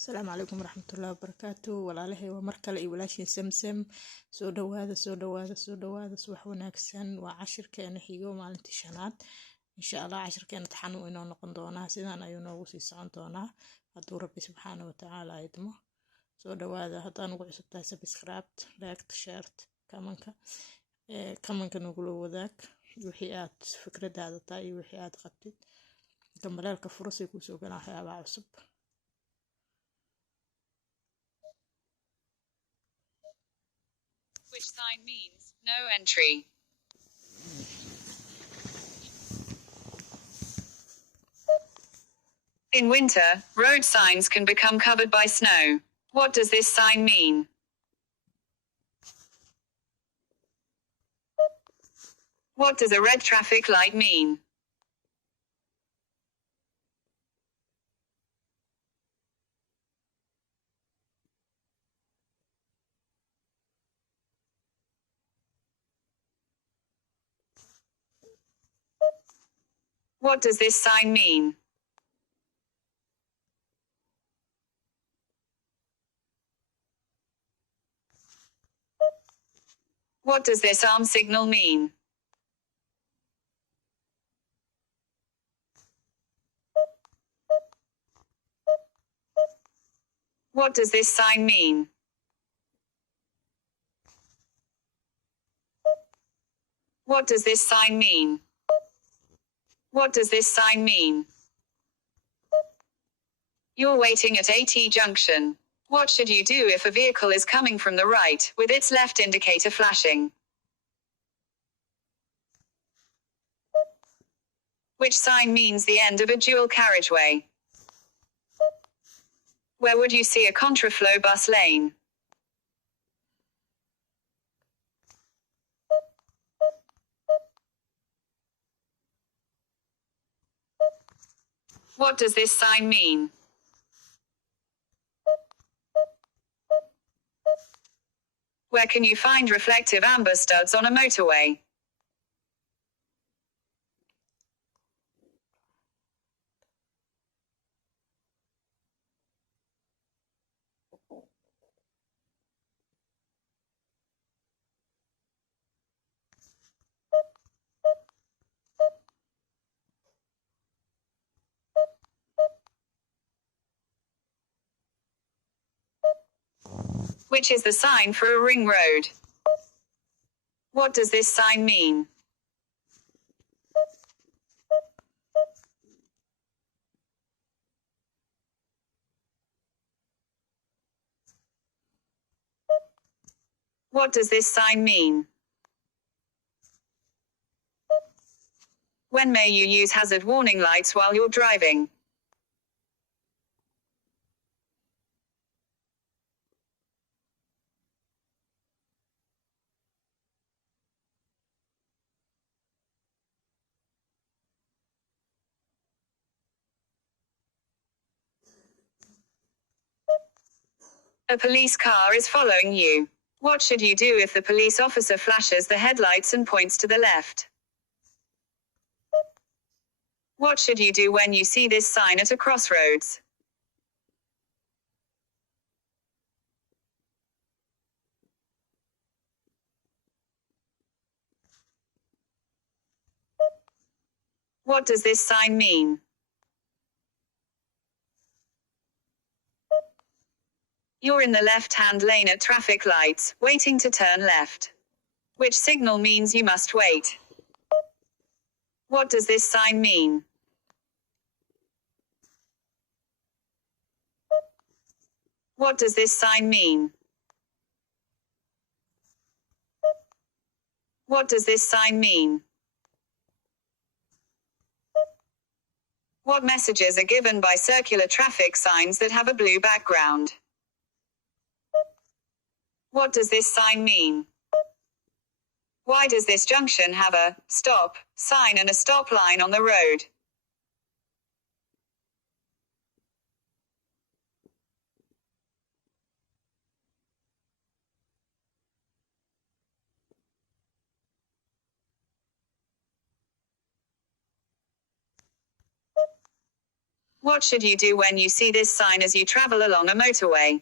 Asalaamu calaykum waraxmatullaahi wabarakaatu. Walaalahay waa mar kale iyo walaashiin Samsam. Soo dhawaada subax wanaagsan. Waa cashirkeena xigo maalintii shanaad. Insha Allah cashirkeena taxan uu inoo noqon doonaa, sidaan ayuu noogu sii socon doonaa hadduu Rabbi subxaanahu wa tacaala idmo. Soo dhawaada, haddaan ugu cusub tahay subscribe, like, share, kamanka nagula wadaag wixii aad fikradaada tahay iyo wixii aad qabtid. Gambaleelka furo si kuu soo galaan waxyaabaha cusub. Which sign means no entry? In winter, road signs can become covered by snow. What does this sign mean? What does a red traffic light mean? What does this sign mean? What does this arm signal mean? What does this sign mean? What does this sign mean? What does this sign mean? You're waiting at AT junction. What should you do if a vehicle is coming from the right, with its left indicator flashing? Which sign means the end of a dual carriageway? Where would you see a contraflow bus lane? What does this sign mean? Where can you find reflective amber studs on a motorway? Which is the sign for a ring road? What does this sign mean? What does this sign mean? When may you use hazard warning lights while you're driving? A police car is following you. What should you do if the police officer flashes the headlights and points to the left? What should you do when you see this sign at a crossroads? What does this sign mean? You're in the left-hand lane at traffic lights, waiting to turn left. Which signal means you must wait? What does this sign mean? What does this sign mean? What does this sign mean? What messages are given by circular traffic signs that have a blue background? What does this sign mean? Why does this junction have a stop sign and a stop line on the road? What should you do when you see this sign as you travel along a motorway?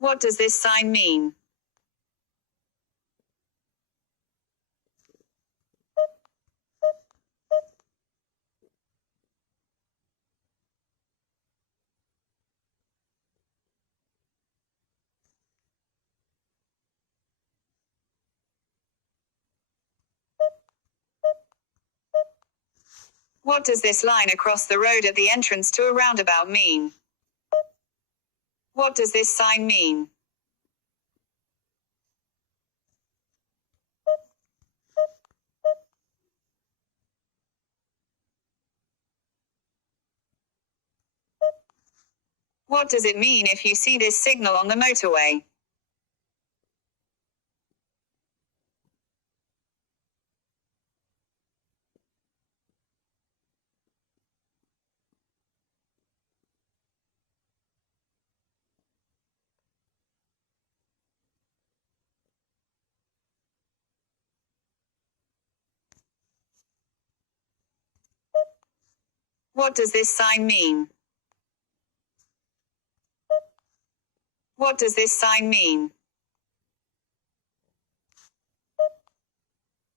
What does this sign mean? What does this line across the road at the entrance to a roundabout mean? What does this sign mean? What does it mean if you see this signal on the motorway? What does this sign mean? What does this sign mean?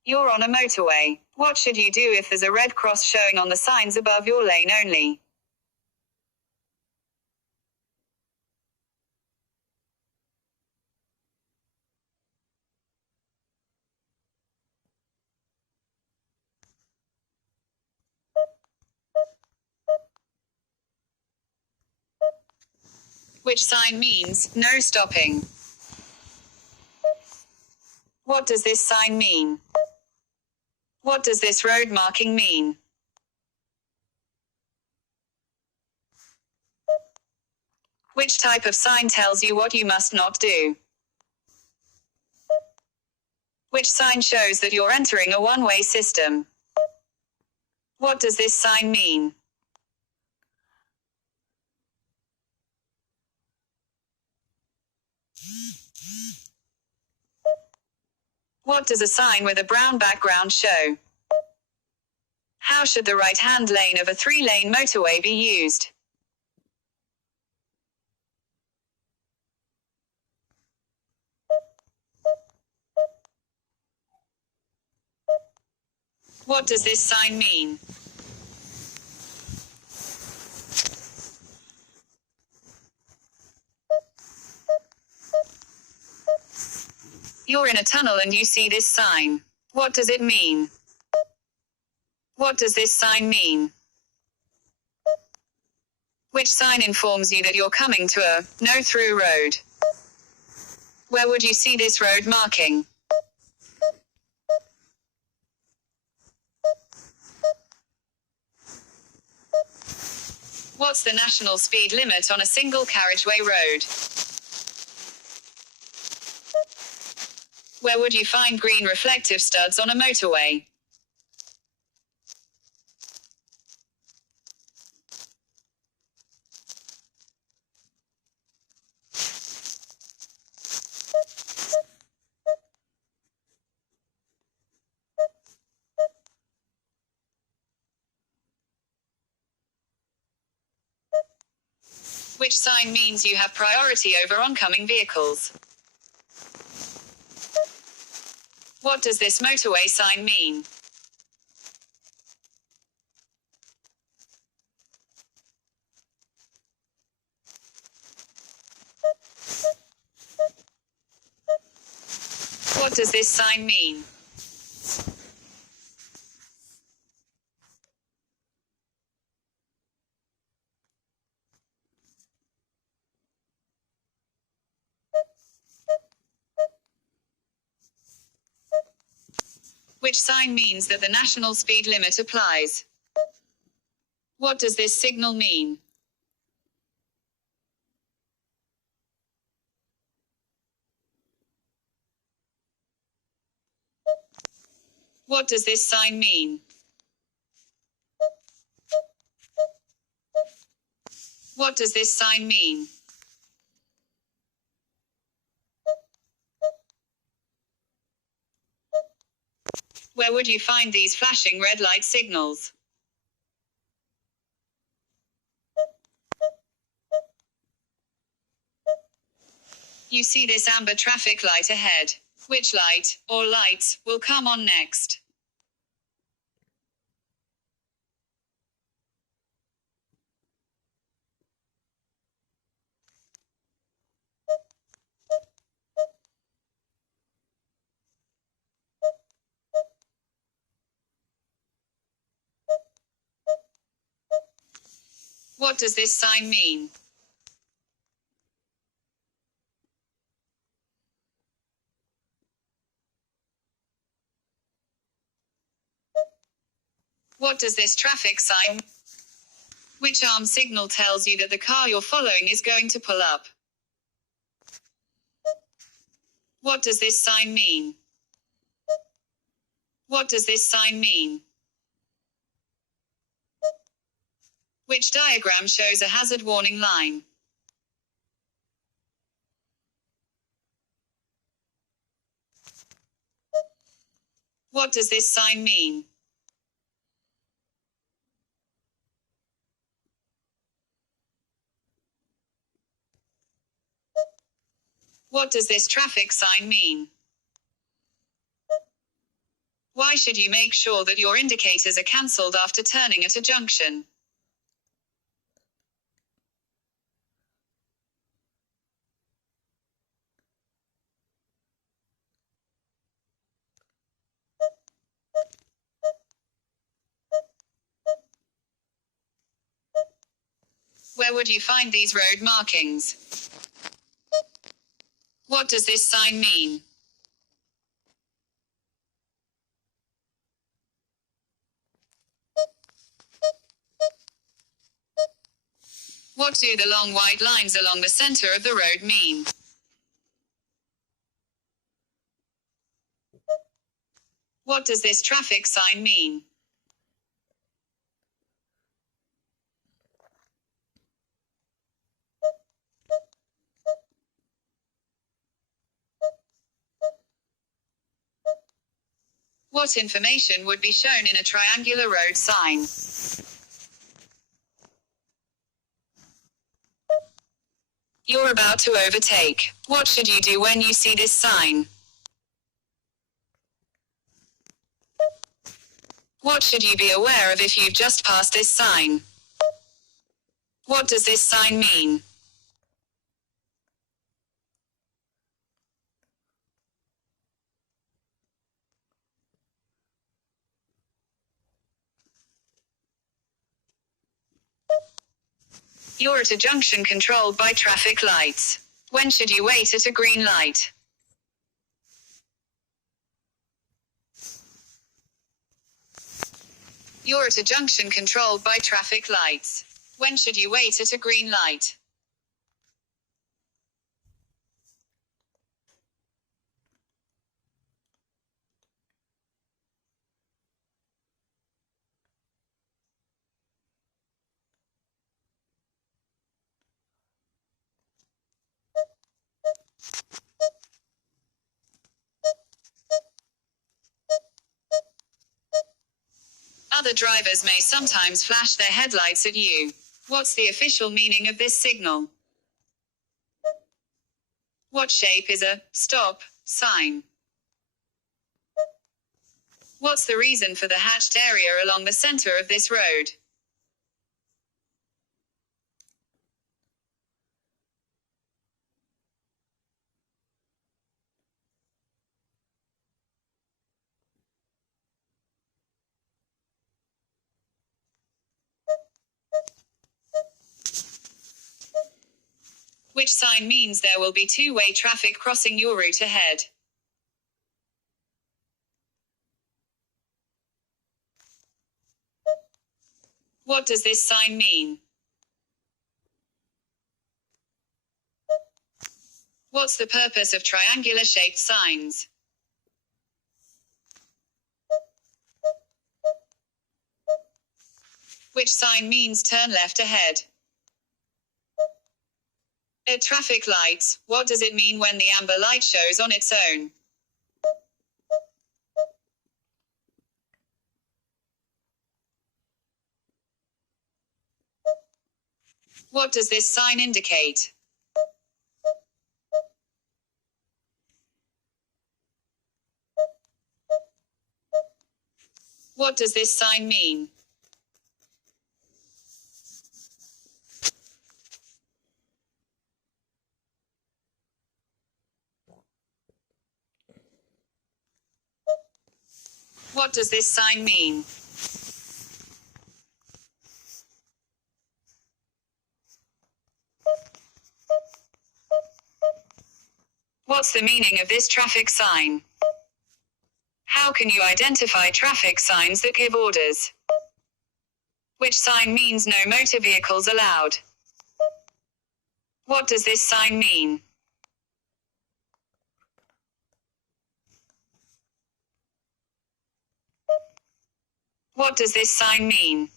You're on a motorway. What should you do if there's a red cross showing on the signs above your lane only? Which sign means no stopping? What does this sign mean? What does this road marking mean? Which type of sign tells you what you must not do? Which sign shows that you're entering a one-way system? What does this sign mean? What does a sign with a brown background show? How should the right-hand lane of a three-lane motorway be used? What does this sign mean? You're in a tunnel and you see this sign. What does it mean? What does this sign mean? Which sign informs you that you're coming to a no-through road? Where would you see this road marking? What's the national speed limit on a single carriageway road? Where would you find green reflective studs on a motorway? Which sign means you have priority over oncoming vehicles? What does this motorway sign mean? What does this sign mean? Which sign means that the national speed limit applies? What does this signal mean? What does this sign mean? What does this sign mean? Where would you find these flashing red light signals? You see this amber traffic light ahead. Which light, or lights, will come on next? What does this sign mean? What does this traffic sign? Which arm signal tells you that the car you're following is going to pull up? What does this sign mean? What does this sign mean? Which diagram shows a hazard warning line? What does this sign mean? What does this traffic sign mean? Why should you make sure that your indicators are cancelled after turning at a junction? Where would you find these road markings? What does this sign mean? What do the long white lines along the center of the road mean? What does this traffic sign mean? What information would be shown in a triangular road sign? You're about to overtake. What should you do when you see this sign? What should you be aware of if you've just passed this sign? What does this sign mean? You're at a junction controlled by traffic lights. When should you wait at a green light? You're at a junction controlled by traffic lights. When should you wait at a green light? Other drivers may sometimes flash their headlights at you. What's the official meaning of this signal? What shape is a stop sign? What's the reason for the hatched area along the center of this road? Which sign means there will be two-way traffic crossing your route ahead? What does this sign mean? What's the purpose of triangular-shaped signs? Which sign means turn left ahead? At traffic lights, what does it mean when the amber light shows on its own? What does this sign indicate? What does this sign mean? What does this sign mean? What's the meaning of this traffic sign? How can you identify traffic signs that give orders? Which sign means no motor vehicles allowed? What does this sign mean? What does this sign mean?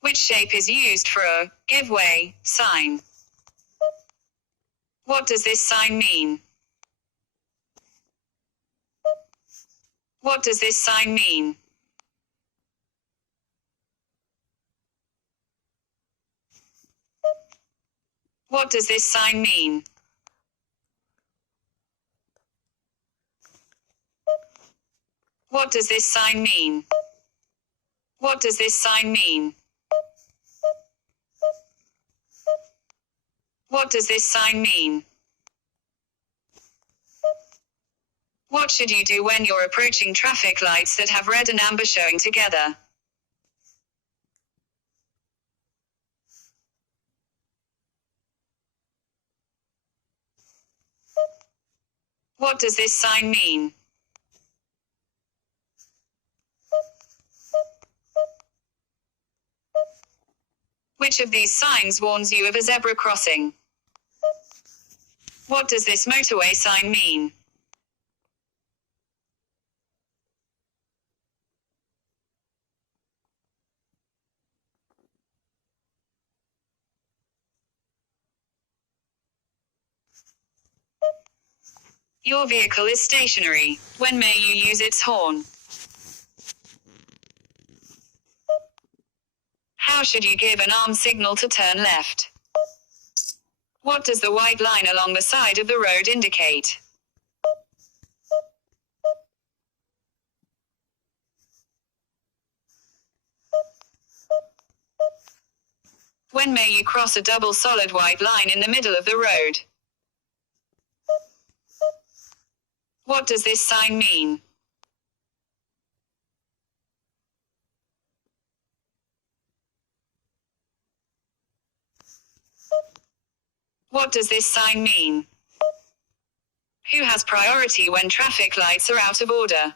Which shape is used for a give way sign? What does this sign mean? What does this sign mean? What does this sign mean? What does this sign mean? What does this sign mean? What does this sign mean? What should you do when you're approaching traffic lights that have red and amber showing together? What does this sign mean? Which of these signs warns you of a zebra crossing? What does this motorway sign mean? Your vehicle is stationary. When may you use its horn? How should you give an arm signal to turn left? What does the white line along the side of the road indicate? When may you cross a double solid white line in the middle of the road? What does this sign mean? What does this sign mean? Who has priority when traffic lights are out of order?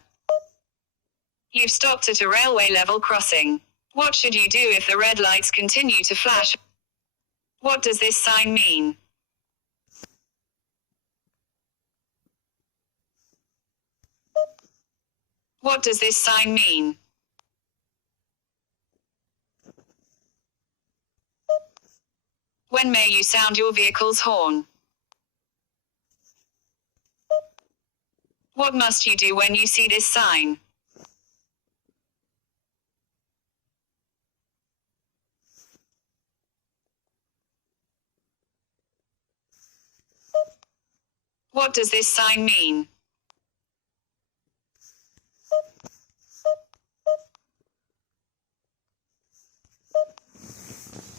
You've stopped at a railway level crossing. What should you do if the red lights continue to flash? What does this sign mean? What does this sign mean? When may you sound your vehicle's horn? What must you do when you see this sign? What does this sign mean?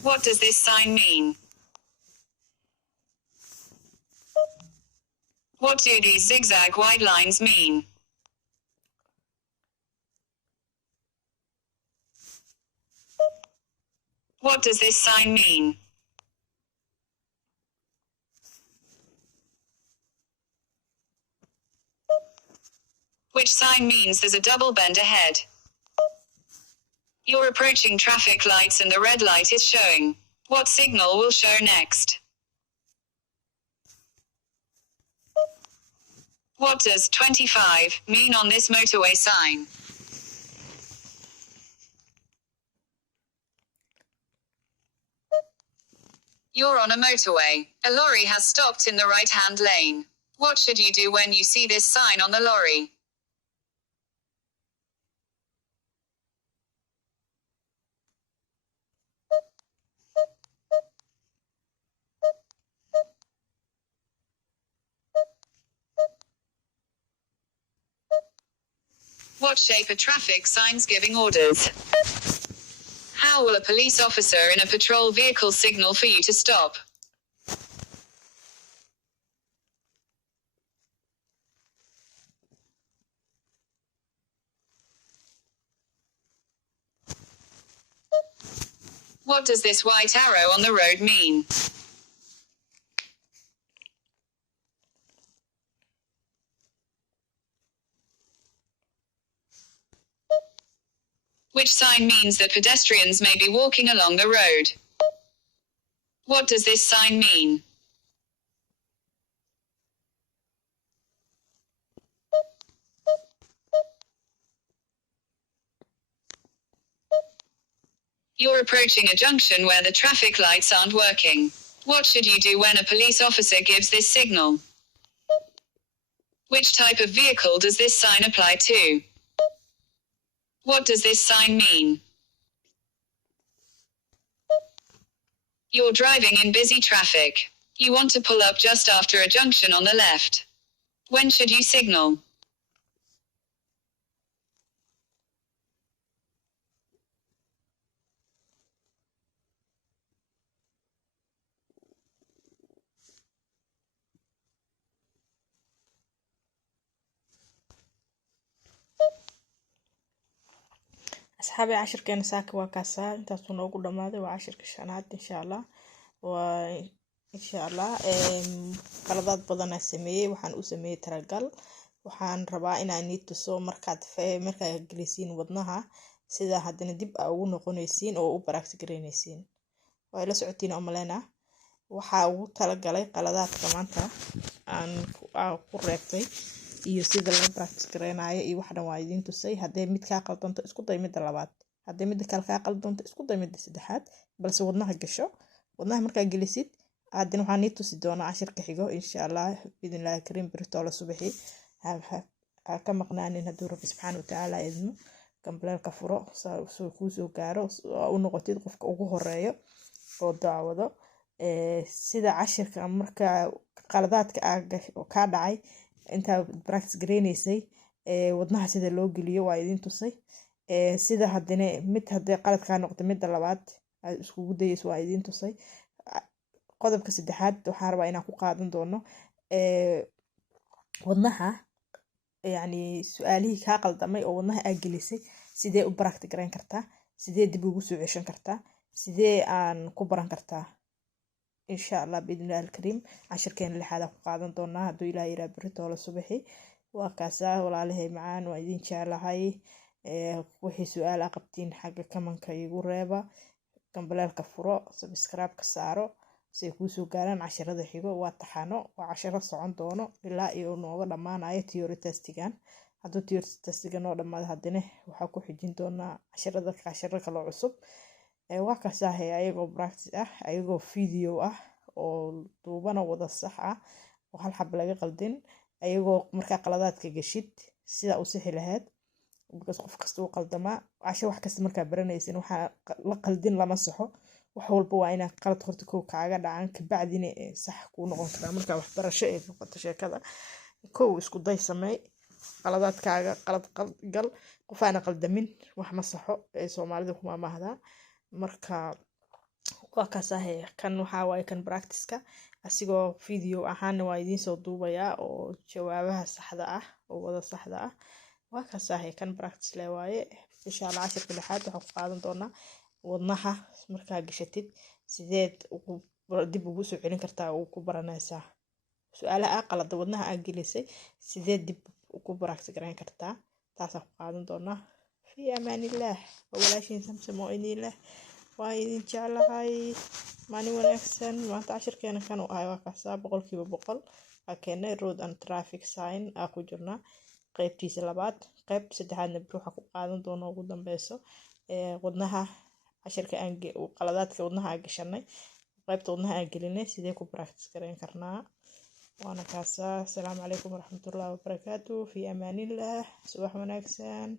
What does this sign mean? What do these zigzag white lines mean? What does this sign mean? Which sign means there's a double bend ahead? You're approaching traffic lights and the red light is showing. What signal will show next? What does 25 mean on this motorway sign? You're on a motorway. A lorry has stopped in the right-hand lane. What should you do when you see this sign on the lorry? What shape are traffic signs giving orders? How will a police officer in a patrol vehicle signal for you to stop? What does this white arrow on the road mean? Which sign means that pedestrians may be walking along the road? What does this sign mean? You're approaching a junction where the traffic lights aren't working. What should you do when a police officer gives this signal? Which type of vehicle does this sign apply to? What does this sign mean? You're driving in busy traffic. You want to pull up just after a junction on the left. When should you signal? asxaabi cashirkeena saaka waa kaasaa intaasuu noogu dhamaaday waa cashirka shanaad insha allah waa insha allah qaladaad badanaa sameeyey waxaan u sameeyey talagal waxaan rabaa inaan nii tuso markaad gelisiin wadnaha sida haddana dib aa ugu noqonaysiin oo u baraagtigareynaysiin waa ila socotiin oo malena waxaa ugu talagalay qaladaadka maanta aan ku reebtay iyo sida loo baraagtigareynayo iyo wax dhan waa idiin tusay haddii mid kaa qaldanto isku day midda labaad haddii midda kale kaa qaldanto isku day midda saddexaad balse wadnaha gasho wadnaha markaa gelisid haddana waxaan nii tusi doonaa cashirka xigo insha allah biidnillaahi kariim beritoole subaxii ha ka maqnaanin hadduu rabbi subxaana watacaala idmo gambaleelka furo soo kuu soo gaaro u noqotid qofka ugu horeeyo oo daawado sida cashirka markaa qaladaadka kaa dhacay intaa practice gareynaysay wadnaha sida loo geliyo waa idiin tusay sida haddana mid haddii qalad kaa noqdo midda labaad aad iskugu dayayso waa idiin tusay qodobka saddexaad waxaan rabaa inaan ku qaadan doono wadnaha yacni su-aalihii kaa qaldamay oo wadnaha aa gelisay sidee u practice gareyn kartaa sidee dib ugu soo ceshan kartaa sidee aan ku baran kartaa insha allah biidnillahi alkariim cashirkeena lixaada ku qaadan doonaa hadduu ilaahay yiraa beritoole subaxi waa kaasaa walaalahay macaan waa idin jeclahay wixii su-aal aa qabtiin xagga kamanka igu reeba gambaleelka furo subscribe-ka saaro say kuusoo gaaraan cashirada xigo waa taxano waa cashiro socon doono ilaa iyo nooga dhammaanayo theory testigan hadduu theory testiga noo dhammaado haddana waxaa ku xijin doonaa cashiro kaloo cusub waa kaasahay ayagoo practice ah ayagoo video ah oo duubana wada sax ah oo hal xab laga qaldin ayagoo markaa qaladaadka gashid sidaa u sixi lahayd because qof kasta uu qaldamaa cashir wax kasta markaa baranaysin waxaa la qaldin lama saxo wax walba waa inaa qalad horta kow kaaga dhacan kabacdina sax kuu noqon karaa markaa waxbarasho ee noqoto sheekada kow isku day sameey qaladaadkaaga qalad gal qof aana qaldamin wax ma saxo ee soomaalida kuma mahdaa marka waa kaasahay kan waxaa waaye kan practice-ka asigoo video ahaana waa idiin soo duubayaa oo jawaabaha saxda ah oo wada saxda ah waa kaasahay kan practice le waaye insha allah cashirka lixaad waxaa ku qaadan doonaa wadnaha markaa gashatid sideed dib ugu soo celin kartaa oo ku baranaysaa su-aalaha qalada wadnaha aa gelisay sideed dib ugu practice gareyn kartaa taasaa ku qaadan doonaa fi amaanillaah waa walaashiin samsam oo idin leh waa idin jeclahay maalin wanaagsan maanta cashirkeena kan uu ahay waa kaasaa 100% waa keenay road and traffic sign aa ku jirnaa qaybtiisa labaad qaybta saddexaadna waxaa ku qaadan doona ugu dambeyso wadnaha cashirka aan qaladaadka wadnaha aa gashanay qaybta wadnaha aa gelinay sidee ku practice gareyn karnaa waana kaasaa asalaamu calaykum waraxmatullaahi wabarakaatu fi amaanillaah subax wanaagsan